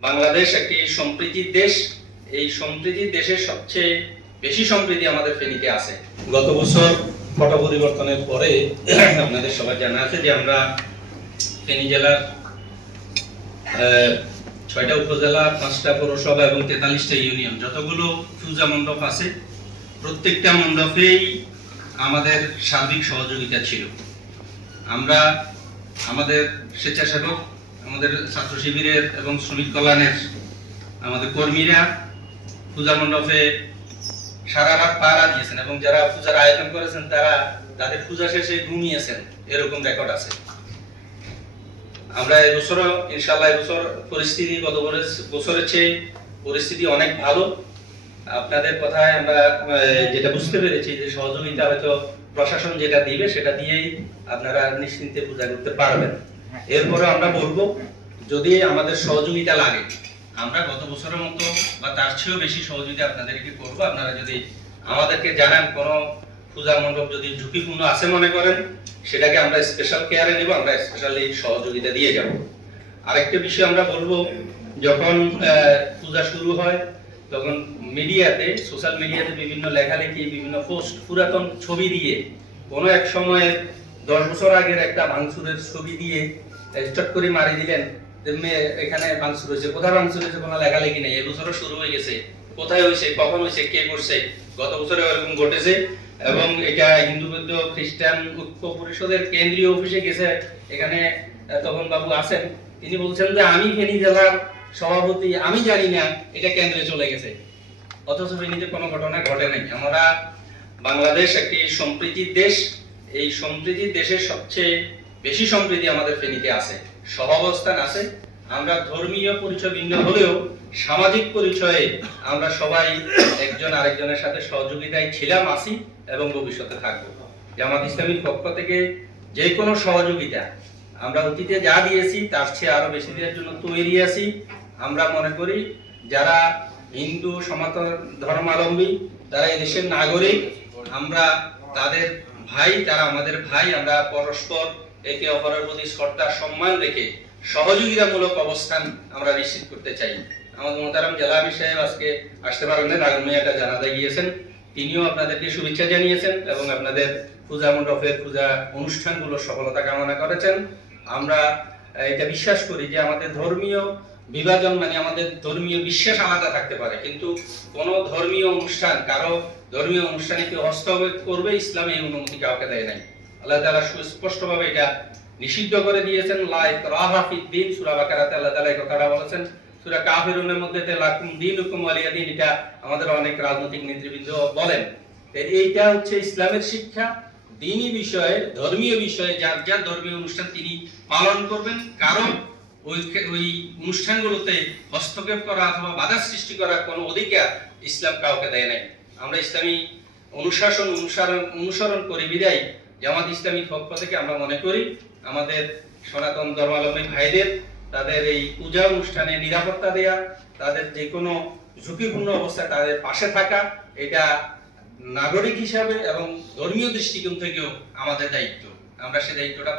বাংলাদেশ একটি সম্প্রীতির দেশ। এই সম্প্রীতির দেশের সবচেয়ে বেশি সম্প্রীতি আমাদের ফেনীতে আছে। গত বছর পট পরিবর্তনের পরে আপনাদের সবার জানা আছে যে আমরা ফেনী জেলার ছয়টা উপজেলা, পাঁচটা পৌরসভা এবং তেতাল্লিশটা ইউনিয়ন। যতগুলো পূজা মণ্ডপ আছে, প্রত্যেকটা মণ্ডপেই আমাদের সার্বিক সহযোগিতা ছিল। আমরা আমাদের স্বেচ্ছাসেবক আমাদের ছাত্র শিবিরের এবং শ্রমিক কল্যাণের আমাদের কর্মীরা পূজা মণ্ডপে সারা রাত পাহারা দিয়েছেন এবং যারা পূজার আয়োজন করেছেন, তারা তাদের পূজা শেষে ঘুমিয়েছেন। এরকম রেকর্ড আছে। আমরা এবছরও ইনশাল্লাহ এবছর পরিস্থিতি গত বছরের চেয়ে পরিস্থিতি অনেক ভালো। আপনাদের কথায় আমরা যেটা বুঝতে পেরেছি যে সহযোগিতা হয়তো প্রশাসন যেটা দিবে, সেটা দিয়েই আপনারা নিশ্চিন্তে পূজা করতে পারবেন। এরপরে আমরা বলব, যদি আমাদের সহযোগিতা লাগে, আমরা গত বছরের মতো বা তার চেয়েও বেশি সহযোগিতা আপনাদেরকে করব। আপনারা যদি আমাদেরকে জানান, কোনো পূজা মণ্ডপ যদি ঝুঁকিপূর্ণ আছে মনে করেন, সেটাকে আমরা স্পেশাল কেয়ারে নেব, আমরা স্পেশালি সহযোগিতা দিয়ে যাব। আরেকটা বিষয় আমরা বলব, যখন পূজা শুরু হয়, তখন মিডিয়াতে সোশ্যাল মিডিয়াতে বিভিন্ন লেখালেখি, বিভিন্ন পোস্ট পুরাতন ছবি দিয়ে, কোনো এক সময়ে দশ বছর আগের একটা ভাঙচুরের ছবি দিয়ে চট করে মারি দিলেন মেয়ে এখানে ভাঙচুর হয়েছে। কোথায় ভাঙচুর হয়েছে কোনো লেখালেখি নেই। এবছরও শুরু হয়ে গেছে। কোথায় হয়েছে, কখন হয়েছে, কে করছে? গত বছরে এরকম ঘটেছে এবং এটা হিন্দু বৌদ্ধ খ্রিস্টান ঐক্য পরিষদের কেন্দ্রীয় অফিসে গেছে। এখানে তখন বাবু আছেন। তিনি বলছেন যে, আমি ফেনী জেলার সভাপতি, আমি জানি না, এটা কেন্দ্রে চলে গেছে। অথচ ফেনীতে কোনো ঘটনা ঘটে নাই। আমরা বাংলাদেশ একটি সম্প্রীতির দেশ। এই সম্প্রীতির দেশের সবচেয়ে বেশি সম্প্রীতি আমাদের ফেনীতে আছে, সহাবস্থান আছে। আমরা ধর্মীয় পরিচয় ভিন্ন হলেও সামাজিক পরিচয়ে আমরা সবাই একজন আরেকজনের সাথে সহযোগিতায় ছিলাম, আছি এবং ভবিষ্যতে থাকব। জামাত ইসলামীর পক্ষ থেকে যে কোনো সহযোগিতা আমরা অতীতে যা দিয়েছি, তার চেয়ে আরও বেশি দেওয়ার জন্য তৈরি আছি। আমরা মনে করি যারা হিন্দু, সনাতন ধর্মাবলম্বী, তারা এই দেশের নাগরিক, আমরা তাদের ভাই, তারা আমাদের ভাই, আমরা পরস্পর একে অপরের প্রতি শ্রদ্ধা, সম্মান রেখে সহযোগিতামূলক অবস্থান আমরা নিশ্চিত করতে চাই। আমাদের মোতারাম জেলা আমির সাহেব আজকে আসতে পারেন একটা জানাজা গিয়েছেন। তিনিও আপনাদেরকে শুভেচ্ছা জানিয়েছেন এবং আপনাদের পূজা মণ্ডপের পূজা অনুষ্ঠানগুলো সফলতা কামনা করেছেন। আমরা এটা বিশ্বাস করি যে আমাদের ধর্মীয় বিভাজন মানে আমাদের ধর্মীয় বিশ্বাস আলাদা থাকতে পারে। কিন্তু কোনো ধর্মীয় অনুষ্ঠান, কারও ধর্মীয় অনুষ্ঠানে কেউ হস্তক্ষেপ করবে, ইসলাম এই অনুমতি কাউকে দেয় নাই। আল্লাহ এটা নিষিদ্ধ করে দিয়েছেন বাকারাতে আল্লাহ এই কথাটা বলেছেন। মধ্যে এটা আমাদের অনেক রাজনৈতিক নেতৃবৃন্দ বলেন। এইটা হচ্ছে ইসলামের শিক্ষা, দিনী বিষয়ে, ধর্মীয় বিষয়ে, যার যার ধর্মীয় অনুষ্ঠান তিনি পালন করবেন। কারণ ওই ওই অনুষ্ঠানগুলোতে হস্তক্ষেপ করা অথবা বাধা সৃষ্টি করার কোনো অধিকার ইসলাম কাউকে দেয় নাই। আমরা ইসলামী অনুশাসন, অনুসরণ অনুসরণ করি, বিদায় জামাত ইসলামী পক্ষ থেকে আমরা মনে করি, আমাদের সনাতন ধর্মালম্বী ভাইদের, তাদের এই পূজা অনুষ্ঠানে নিরাপত্তা দেয়া, তাদের যে কোনো ঝুঁকিপূর্ণ অবস্থায় তাদের পাশে থাকা, এটা নাগরিক হিসাবে এবং ধর্মীয় দৃষ্টিকোণ থেকেও আমাদের দায়িত্ব। আমরা সে দায়িত্বটা